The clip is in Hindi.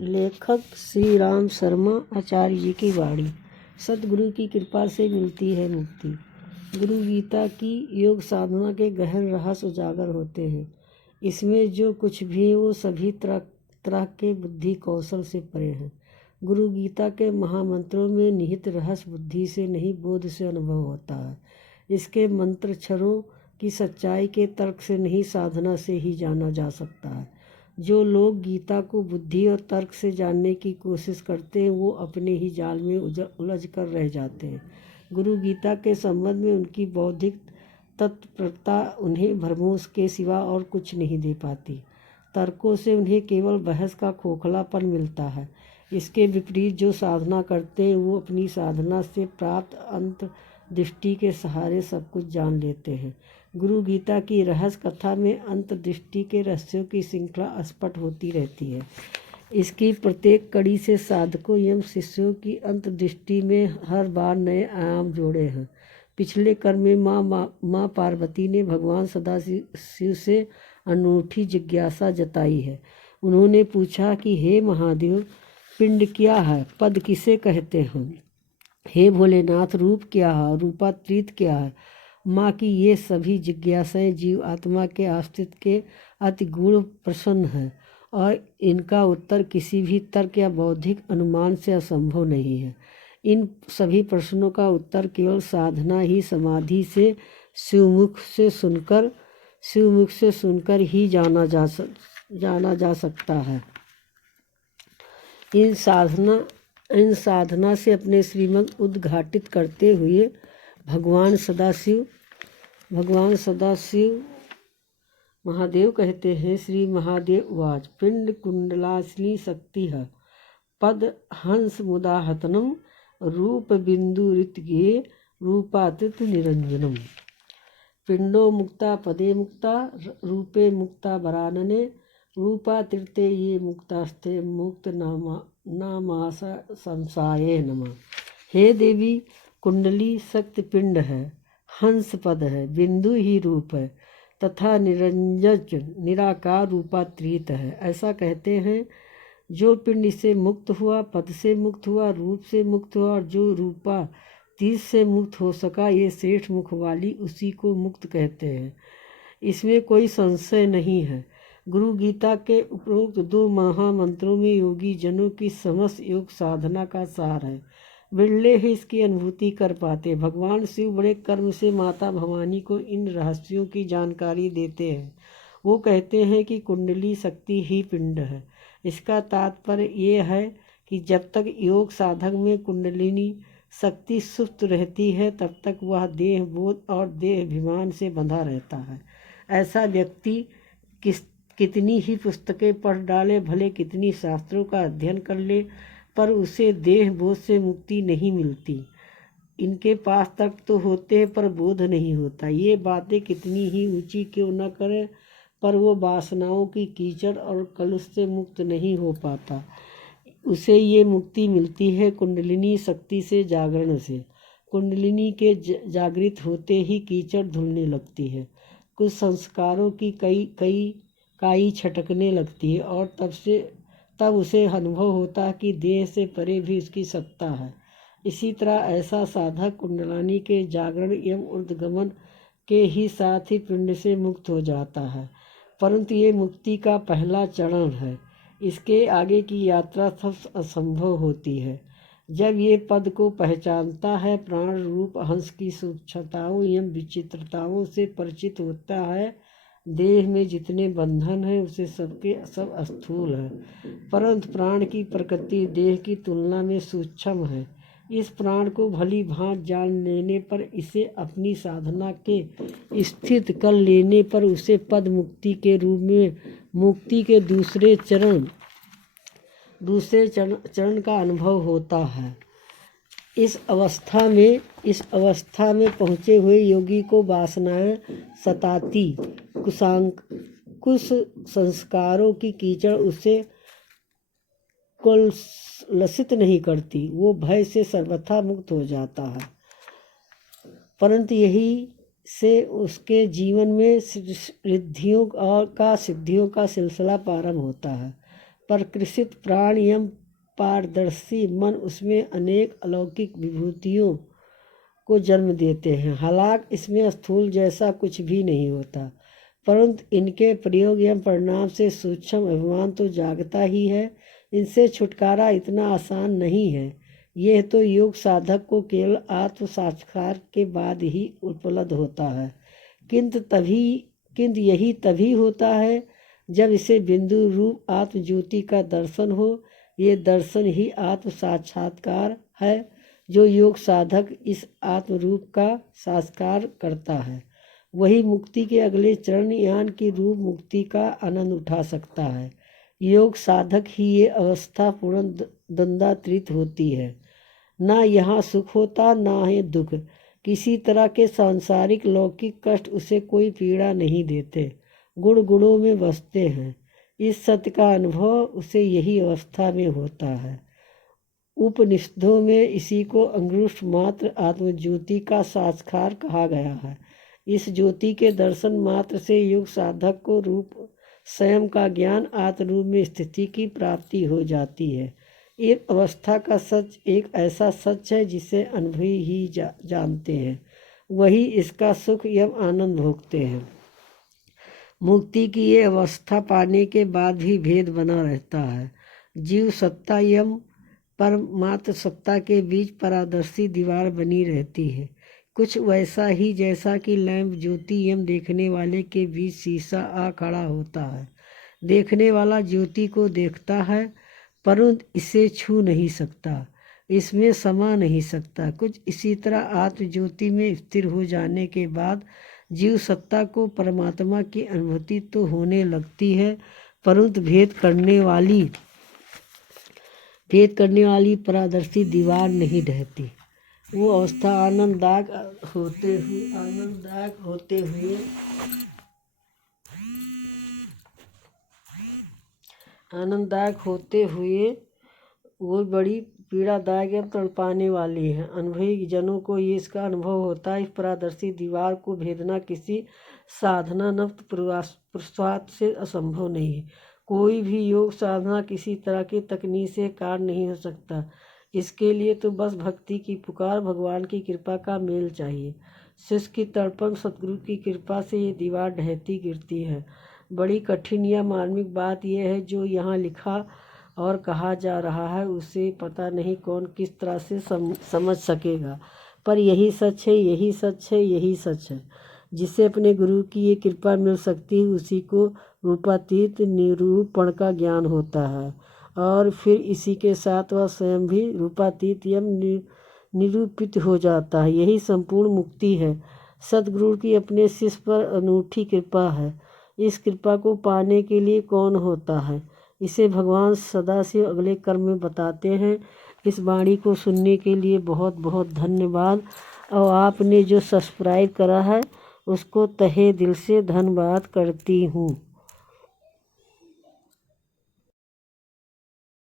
लेखक श्री राम शर्मा आचार्य जी की वाणी। सतगुरु की कृपा से मिलती है मुक्ति। गुरु गीता की योग साधना के गहन रहस्य उजागर होते हैं। इसमें जो कुछ भी वो सभी तरह के बुद्धि कौशल से परे हैं। गुरु गीता के महामंत्रों में निहित रहस्य बुद्धि से नहीं बोध से अनुभव होता है। इसके मंत्र क्षरों की सच्चाई के तर्क से नहीं साधना से ही जाना जा सकता है। जो लोग गीता को बुद्धि और तर्क से जानने की कोशिश करते हैं वो अपने ही जाल में उलझ कर रह जाते हैं। गुरु गीता के संबंध में उनकी बौद्धिक तत्परता उन्हें भरमोस के सिवा और कुछ नहीं दे पाती। तर्कों से उन्हें केवल बहस का खोखलापन मिलता है। इसके विपरीत जो साधना करते हैं वो अपनी साधना से प्राप्त अंतर्दृष्टि के सहारे सब कुछ जान लेते हैं। गुरु गीता की रहस्य कथा में अंतर्दृष्टि के रहस्यों की श्रृंखला स्पष्ट होती रहती है। इसकी प्रत्येक कड़ी से साधकों एवं शिष्यों की अंतर्दृष्टि में हर बार नए आयाम जोड़े हैं। पिछले कर्म में माँ पार्वती ने भगवान सदाशिव से अनूठी जिज्ञासा जताई है। उन्होंने पूछा कि हे महादेव, पिंड क्या है, पद किसे कहते हैं, हे भोलेनाथ, रूप क्या है, रूपातीत क्या है। माँ की ये सभी जिज्ञासाएं जीव आत्मा के अस्तित्व के अति गूढ़ प्रश्न हैं और इनका उत्तर किसी भी तर्क या बौद्धिक अनुमान से असंभव नहीं है। इन सभी प्रश्नों का उत्तर केवल साधना ही समाधि से शिवमुख से सुनकर ही जाना जा सकता है। इन साधना से अपने श्रीमत उद्घाटित करते हुए भगवान सदाशिव महादेव कहते हैं, श्री महादेव उवाच, पिंड कुंडलासनी शक्ति है, पद हंस मुदाहतनम, रूप बिंदु ऋतगे, रूपातीत निरंजनम। पिंडो मुक्ता पदे मुक्ता, रूपे मुक्ता वरानने, रूपातीर्थे ये मुक्तास्ते, मुक्त नामास संसाये नमः। हे देवी, कुंडली शक्ति पिंड है, हंस पद है, बिंदु ही रूप है तथा निरंजन निराकार रूपातीत है। ऐसा कहते हैं, जो पिंड से मुक्त हुआ, पद से मुक्त हुआ, रूप से मुक्त हुआ और जो रूपातीत से मुक्त हो सका, ये श्रेष्ठ मुख वाली उसी को मुक्त कहते हैं। इसमें कोई संशय नहीं है। गुरु गीता के उपरोक्त दो महामंत्रों में योगी जनों की समस्त योग साधना का सार है। बिरले ही इसकी अनुभूति कर पाते। भगवान शिव बड़े कर्म से माता भवानी को इन रहस्यों की जानकारी देते हैं। वो कहते हैं कि कुंडली शक्ति ही पिंड है। इसका तात्पर्य ये है कि जब तक योग साधक में कुंडलिनी शक्ति सुप्त रहती है तब तक वह देह बोध और देह अभिमान से बंधा रहता है। ऐसा व्यक्ति कितनी ही पुस्तकें पढ़ डाले, भले कितनी शास्त्रों का अध्ययन कर ले, पर उसे देह बोध से मुक्ति नहीं मिलती। इनके पास तर्क तो होते हैं पर बोध नहीं होता। ये बातें कितनी ही ऊंची क्यों न करें, पर वो वासनाओं की कीचड़ और कलुष से मुक्त नहीं हो पाता। उसे ये मुक्ति मिलती है कुंडलिनी शक्ति से, जागरण से। कुंडलिनी के जागृत होते ही कीचड़ धुलने लगती है, कुछ संस्कारों की काई छटकने लगती है और तब उसे अनुभव होता है कि देह से परे भी उसकी सत्ता है। इसी तरह ऐसा साधक कुंडलानी के जागरण एवं ऊर्ध्वगमन के ही साथ ही पिंड से मुक्त हो जाता है। परंतु ये मुक्ति का पहला चरण है। इसके आगे की यात्रा सब असंभव होती है। जब ये पद को पहचानता है, प्राण रूप हंस की सूक्ष्मताओं एवं विचित्रताओं से परिचित होता है, देह में जितने बंधन हैं उसे सबके सब स्थूल है, परंतु प्राण की प्रकृति देह की तुलना में सूक्ष्म है। इस प्राण को भली भांति जान लेने पर, इसे अपनी साधना के स्थित कर लेने पर उसे पद मुक्ति के रूप में मुक्ति के दूसरे चरण का अनुभव होता है। इस अवस्था में पहुँचे हुए योगी को वासनाएं सताती, कुछ संस्कारों की कीचड़ उसे कुलसित नहीं करती। वो भय से सर्वथा मुक्त हो जाता है। परंतु यही से उसके जीवन में सिद्धियों का सिलसिला प्रारंभ होता है। प्रकृषित प्राण एवं पारदर्शी मन उसमें अनेक अलौकिक विभूतियों को जन्म देते हैं। हालांकि इसमें स्थूल जैसा कुछ भी नहीं होता, परंतु इनके प्रयोग एवं परिणाम से सूक्ष्म अभिमान तो जागता ही है। इनसे छुटकारा इतना आसान नहीं है। यह तो योग साधक को केवल आत्म साक्षात्कार के बाद ही उपलब्ध होता है, किंतु यही तभी होता है जब इसे बिंदु रूप आत्म ज्योति का दर्शन हो। ये दर्शन ही आत्म साक्षात्कार है। जो योग साधक इस आत्म रूप का साक्षात्कार करता है, वही मुक्ति के अगले चरण यानी कि रूप मुक्ति का आनंद उठा सकता है। योग साधक ही ये अवस्था पूर्ण द्वंद्वातीत होती है। ना यहाँ सुख होता, ना है दुख। किसी तरह के सांसारिक लौकिक कष्ट उसे कोई पीड़ा नहीं देते, गुण गुणों में बसते हैं। इस सत्य का अनुभव उसे यही अवस्था में होता है। उपनिषदों में इसी को अंगुष्ठ मात्र आत्मज्योति का साक्षात्कार कहा गया है। इस ज्योति के दर्शन मात्र से योग साधक को रूप स्वयं का ज्ञान आत्मरूप में स्थिति की प्राप्ति हो जाती है। एक अवस्था का सच एक ऐसा सच है जिसे अनुभवी ही जानते हैं, वही इसका सुख एवं आनंद भोगते हैं। मुक्ति की ये अवस्था पाने के बाद भी भेद बना रहता है। जीव सत्ता एवं परमात्म सत्ता के बीच पारदर्शी दीवार बनी रहती है, कुछ वैसा ही जैसा कि लैंप ज्योति एवं देखने वाले के बीच शीशा आ खड़ा होता है। देखने वाला ज्योति को देखता है, परंतु इसे छू नहीं सकता, इसमें समा नहीं सकता। कुछ इसी तरह आत्म ज्योति में स्थिर हो जाने के बाद जीव सत्ता को परमात्मा की अनुभूति तो होने लगती है, परंतु भेद करने वाली पारदर्शी दीवार नहीं रहती। वो अवस्था आनंददायक होते हुए वो बड़ी पीड़ादायक एवं तड़पाने वाली है। अनुभवी जनों को ये इसका अनुभव होता है। इस पारदर्शी दीवार को भेदना किसी साधना नफ्त पुरुषार्थ से असंभव नहीं है। कोई भी योग साधना किसी तरह की तकनीक से कार्य नहीं हो सकता। इसके लिए तो बस भक्ति की पुकार, भगवान की कृपा का मेल चाहिए। शिष्य की तड़पण सतगुरु की कृपा से ये दीवार ढहती गिरती है। बड़ी कठिन या मार्मिक बात यह है, जो यहाँ लिखा और कहा जा रहा है उसे पता नहीं कौन किस तरह से समझ सकेगा, पर यही सच है, यही सच है, यही सच है। जिसे अपने गुरु की ये कृपा मिल सकती है, उसी को रूपातीत निरूपण का ज्ञान होता है, और फिर इसी के साथ वह स्वयं भी रूपातीत एवं निरूपित हो जाता है। यही संपूर्ण मुक्ति है। सद्गुरु की अपने शिष्य पर अनूठी कृपा है। इस कृपा को पाने के लिए कौन होता है, इसे भगवान सदाशिव अगले कर्म में बताते हैं। इस वाणी को सुनने के लिए बहुत बहुत धन्यवाद, और आपने जो सब्सक्राइब करा है उसको तहे दिल से धन्यवाद करती हूँ।